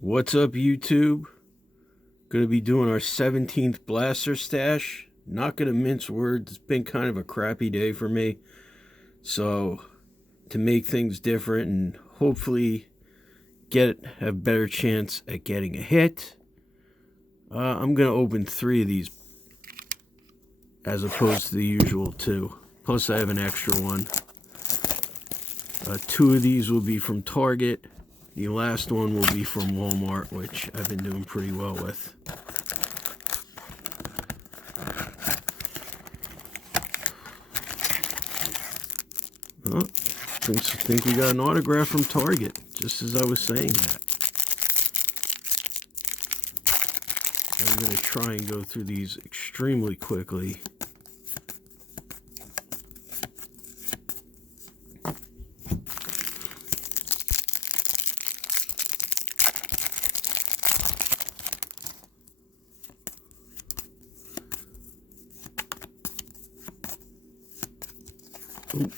What's up, YouTube? Gonna be doing our 17th blaster stash. Not gonna mince words, it's been kind of a crappy day for me. So, to make things different and hopefully have a better chance at getting a hit, I'm gonna open 3 of these as opposed to the usual 2. Plus, I have an extra one. 2 of these will be from Target. The last one will be from Walmart, which I've been doing pretty well with. Oh, think we got an autograph from Target, just as I was saying that. I'm going to try and go through these extremely quickly. Ooh.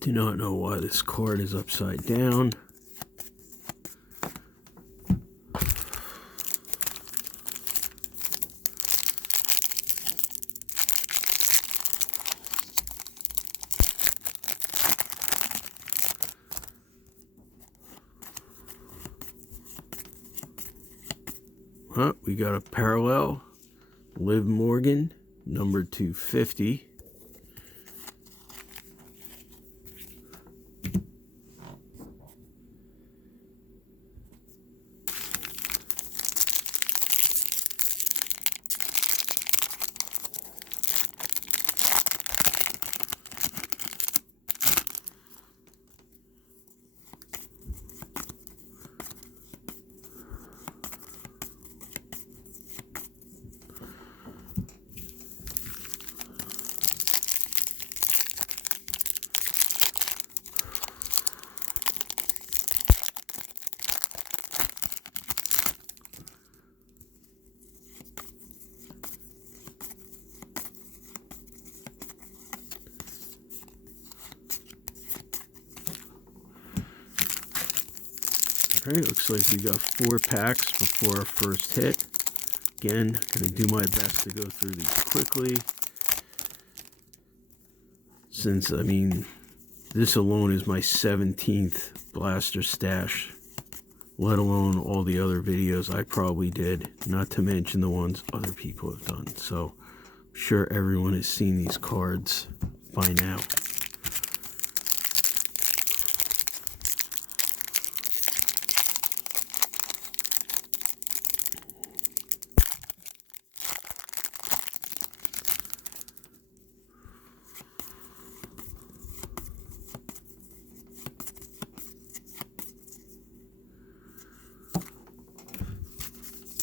Do not know why this card is upside down. We got a parallel, Liv Morgan, number 250. Alright, looks like we got 4 packs before our first hit. Again, going to do my best to go through these quickly. Since, this alone is my 17th blaster stash, let alone all the other videos I probably did, not to mention the ones other people have done. So, I'm sure everyone has seen these cards by now.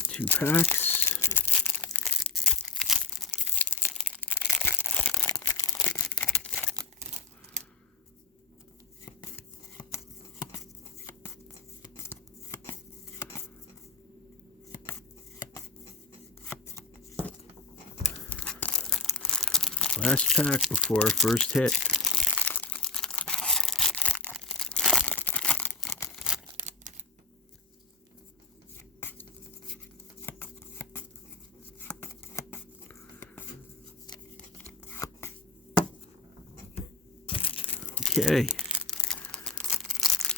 Two packs. Last pack before our first hit. Okay,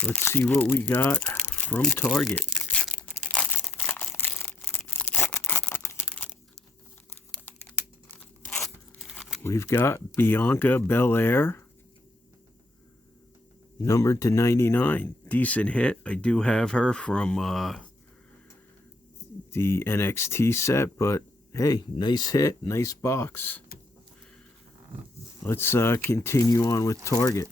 let's see what we got from Target. We've got Bianca Belair, numbered to 99. Decent hit. I do have her from the NXT set, but hey, nice hit, nice box. Let's continue on with Target.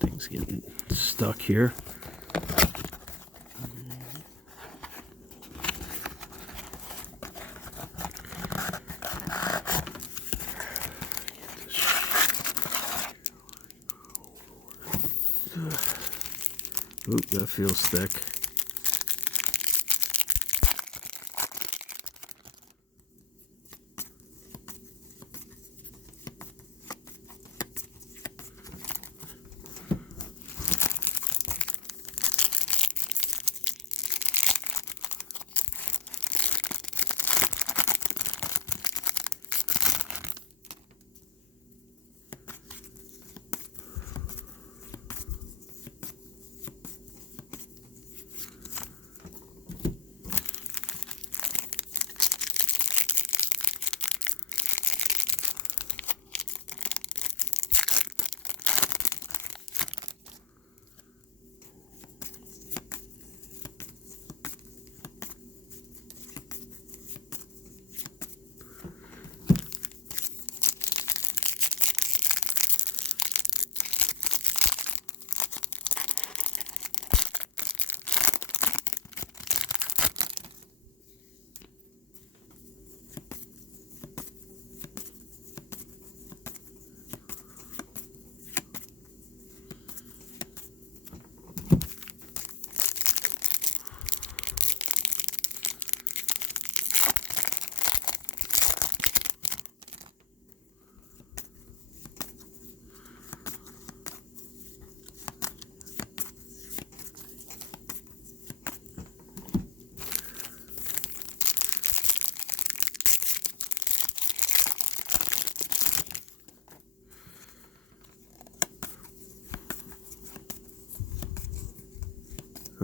Things getting getting stuck here. Oop, that feels thick.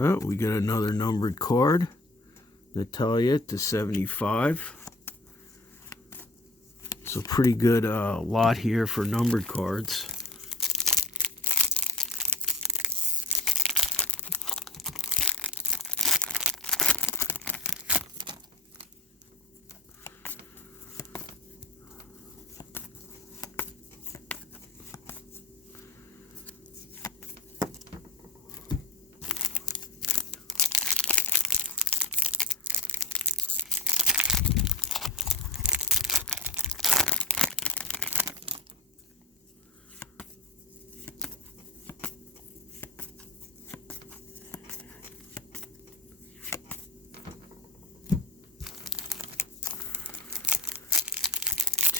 Oh, we got another numbered card. Natalia to 75. So pretty good lot here for numbered cards.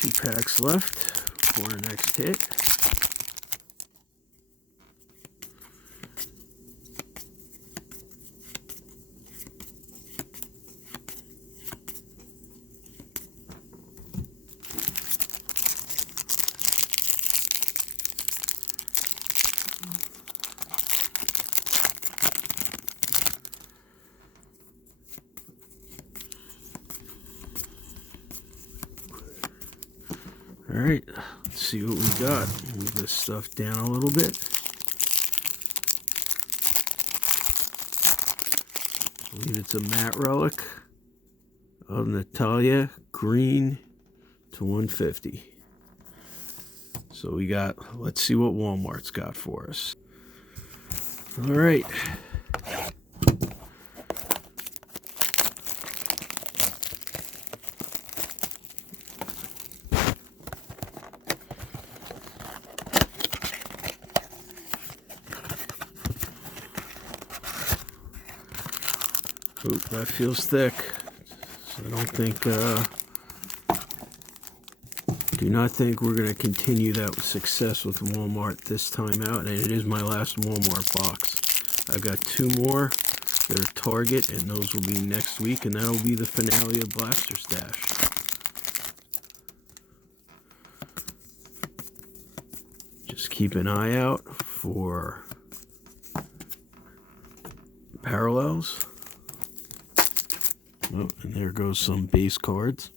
Two packs left for our next hit. All right, let's see what we got. Move this stuff down a little bit. I believe it's a matte relic of Natalia, green to 150. So we got, let's see what Walmart's got for us. All right. Oop, that feels thick. So I don't think, do not think we're going to continue that success with Walmart this time out. And it is my last Walmart box. I've got two more. They're Target, and those will be next week. And that'll be the finale of Blaster Stash. Just keep an eye out for parallels. Oh, and there goes some base cards.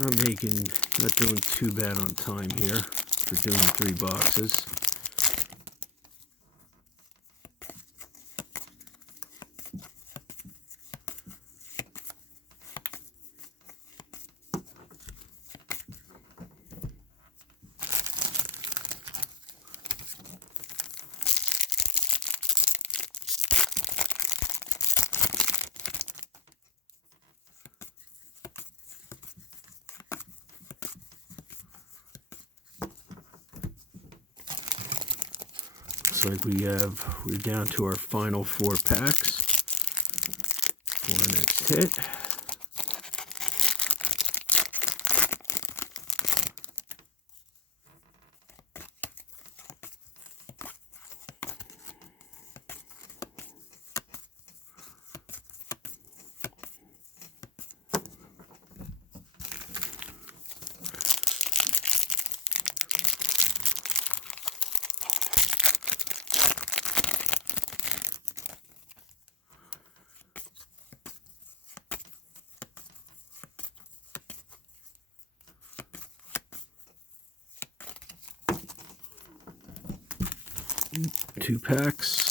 not doing too bad on time here for doing 3 boxes. Looks like we're down to our final 4 packs for our next hit. Two packs.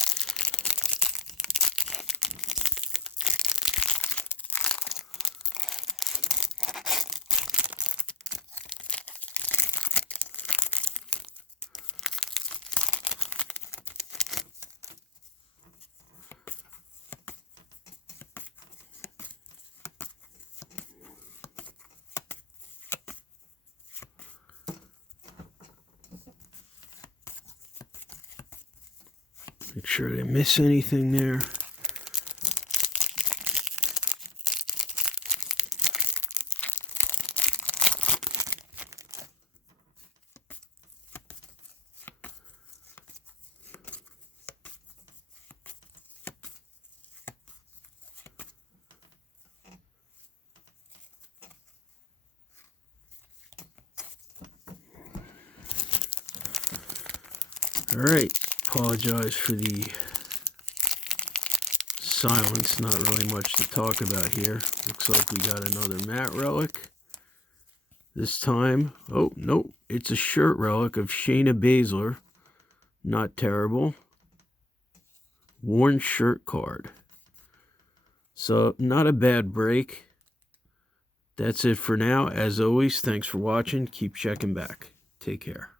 Make sure I didn't miss anything there. All right, apologize for the silence, not really much to talk about here. Looks like we got another matte relic. This time, oh, no, it's a shirt relic of Shayna Baszler. Not terrible. Worn shirt card. So, not a bad break. That's it for now. As always, thanks for watching. Keep checking back. Take care.